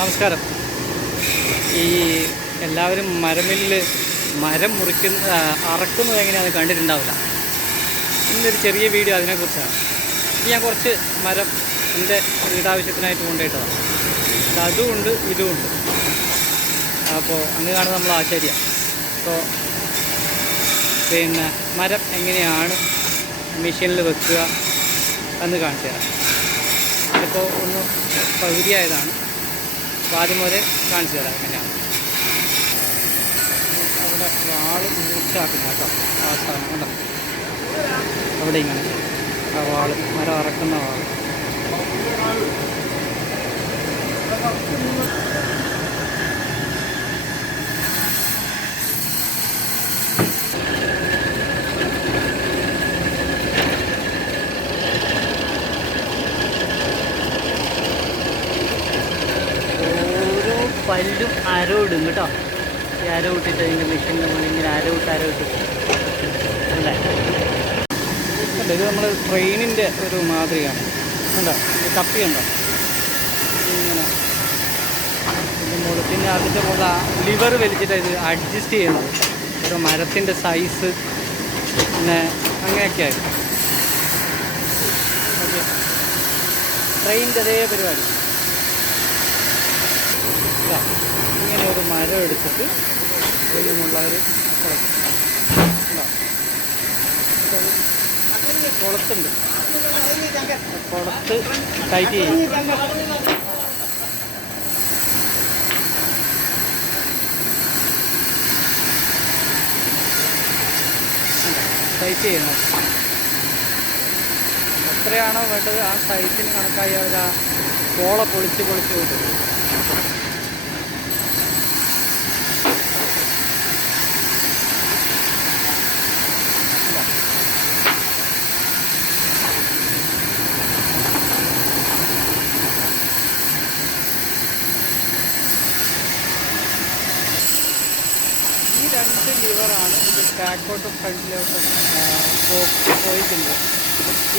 നമസ്കാരം. ഈ എല്ലാവരും മരമില്ലിൽ മരം അറക്കുന്നത് എങ്ങനെയാണെന്ന് കണ്ടിട്ടുണ്ടാവില്ല. ഇന്നൊരു ചെറിയ വീഡിയോ അതിനെക്കുറിച്ചാണ്. ഞാൻ കുറച്ച് മരം എൻ്റെ വീടാവശ്യത്തിനായിട്ട് കൊണ്ടുപോയിട്ടതാണ്. അതുമുണ്ട് ഇതുമുണ്ട്. അപ്പോൾ അങ്ങനെയാണ് നമ്മൾ ആചാര്യ. അപ്പോൾ മരം എങ്ങനെയാണ് മെഷീനിൽ വെക്കുക എന്ന് കാണിച്ചു തരാം. ഇതിപ്പോൾ ഒന്ന് പകുതിയായതാണ്. അപ്പോൾ ആദ്യം മുതൽ കാണിച്ചു തരാം എങ്ങനെയാണ്. അവിടെ വാൾ മൂർച്ചയാക്കുന്ന കേട്ടോ, ആ സ്ഥലം കണ്ടോ, അവിടെ ഇങ്ങനെ ആ വാൾ, മരം അറക്കുന്ന വാൾ. പല്ലും അര ഇടും കേട്ടോ. ഈ അര ഇട്ടിട്ട് അതിൻ്റെ മെഷീൻ്റെ മുന്നിൽ ഇങ്ങനെ അര ഇട്ട് അല്ലേ. ഇത് നമ്മൾ ട്രെയിനിൻ്റെ ഒരു മാതൃകയാണ്. കണ്ടോ, കപ്പി ഉണ്ടോ ഇങ്ങനെ ഇതിൻ്റെ മുകളിൽ. പിന്നെ അതിൻ്റെ മുകളിൽ ലിവർ വലിച്ചിട്ട് ഇത് അഡ്ജസ്റ്റ് ചെയ്യുന്നത്. ഒരു മരത്തിൻ്റെ സൈസ് പിന്നെ അങ്ങനെയൊക്കെ ആയിരുന്നു. ഓക്കെ, ട്രെയിനിൻ്റെ അതേ പരിപാടി. ഇങ്ങനെ ഒരു മരം എടുത്തിട്ട് ഇതിനുള്ളവർ കുളത്തുണ്ട്, കുളത്ത് ടൈറ്റ് ചെയ്യും. ടൈറ്റ് ചെയ്യുന്നത് എത്രയാണോ വേണ്ടത് ആ സൈസിന് കണക്കായി അവർ ആ കോള പൊളിച്ച് വിട്ടു. രണ്ട് ലിവറാണ് ഇത് ബാക്കോട്ടും ഫ്രണ്ടിലോട്ടും പോയിട്ടുണ്ട്.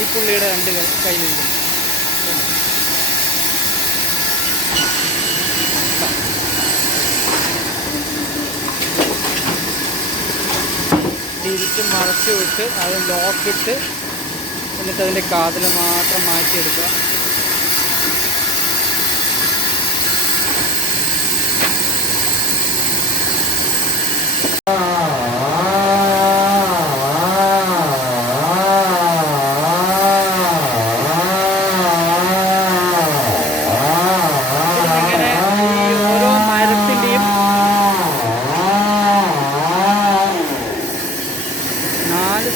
ഈ പുള്ളിയുടെ രണ്ട് കയ്യിലുണ്ട്. തിരിച്ച് മറച്ച് വിട്ട് അത് ലോക്കിട്ട് എന്നിട്ട് അതിൻ്റെ കാതിൽ മാത്രം മാറ്റിയെടുക്കുക.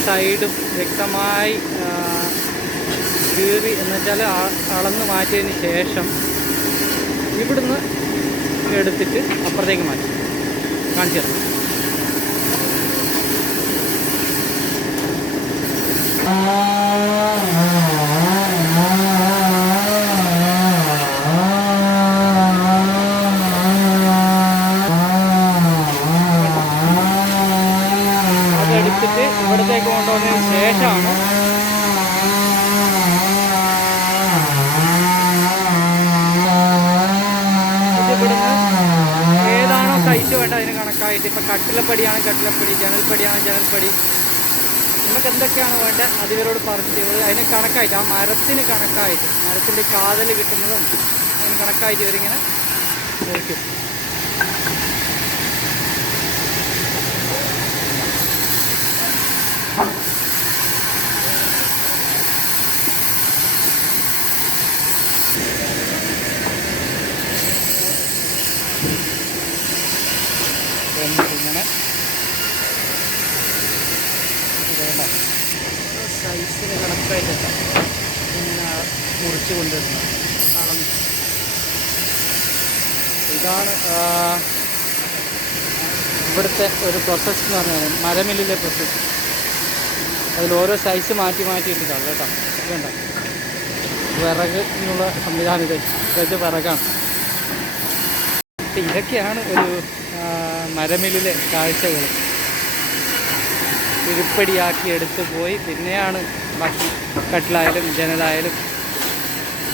സൈഡും വ്യക്തമായി കീറി എന്നുവെച്ചാൽ അളന്ന് മാറ്റിയതിന് ശേഷം ഇവിടുന്ന് എടുത്തിട്ട് അപ്പുറത്തേക്ക് മാറ്റി കാണിച്ചു തരാം. അതെടുത്തിട്ട് ഇവിടത്തേക്ക് കൊണ്ടുവന്നതിന് ശേഷമാണ് ഇതിവിടുന്ന് ഏതാണോ സൈസ് വേണ്ട അതിന് കണക്കായിട്ട്, ഇപ്പം കട്ടിലപ്പടിയാണ് കട്ടിലപ്പടി, ജനൽപ്പടിയാണ് ജനൽപ്പടി, നമുക്ക് എന്തൊക്കെയാണ് വേണ്ടത് അത് ഇവരോട് പറഞ്ഞിട്ട് അതിന് കണക്കായിട്ട്, ആ മരത്തിന് കണക്കായിട്ട്, മരത്തിൻ്റെ കാതൽ കിട്ടുന്നതും അതിന് കണക്കായിട്ട് ഇവരിങ്ങനെ നോക്കും. ഇങ്ങനെ സൈസിന് കണക്കായിട്ടല്ല പിന്നെ മുറിച്ച് കൊണ്ടുവരുന്നത് അളന്ന്. ഇതാണ് ഇവിടുത്തെ ഒരു പ്രോസസ്സ് എന്ന് പറഞ്ഞാൽ മരമില്ലിലെ പ്രോസസ്സ്. അതിൽ ഓരോ സൈസ് മാറ്റി ഇട്ടിട്ടാണ് കേട്ടോ. ഇതുണ്ട വിറക് എന്നുള്ള സംവിധാനം. ഇത് വിറകാണ്. ഇതൊക്കെയാണ് ഒരു മരമില്ലിലെ കാഴ്ചകൾ. തിരുപ്പടിയാക്കി എടുത്തു പോയി പിന്നെയാണ് ബാക്കി കട്ടിലായാലും ജനലായാലും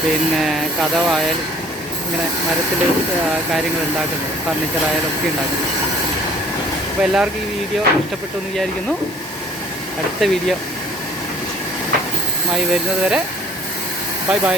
പിന്നെ കതവായാലും ഇങ്ങനെ മരത്തിൽ കാര്യങ്ങൾ ഉണ്ടാക്കുന്നത്, ഫർണിച്ചറായാലും ഒക്കെ ഉണ്ടാക്കുന്നത്. അപ്പോൾ എല്ലാവർക്കും ഈ വീഡിയോ ഇഷ്ടപ്പെട്ടു എന്ന് വിചാരിക്കുന്നു. അടുത്ത വീഡിയോ മായി വരുന്നത് വരെ ബൈ ബൈ.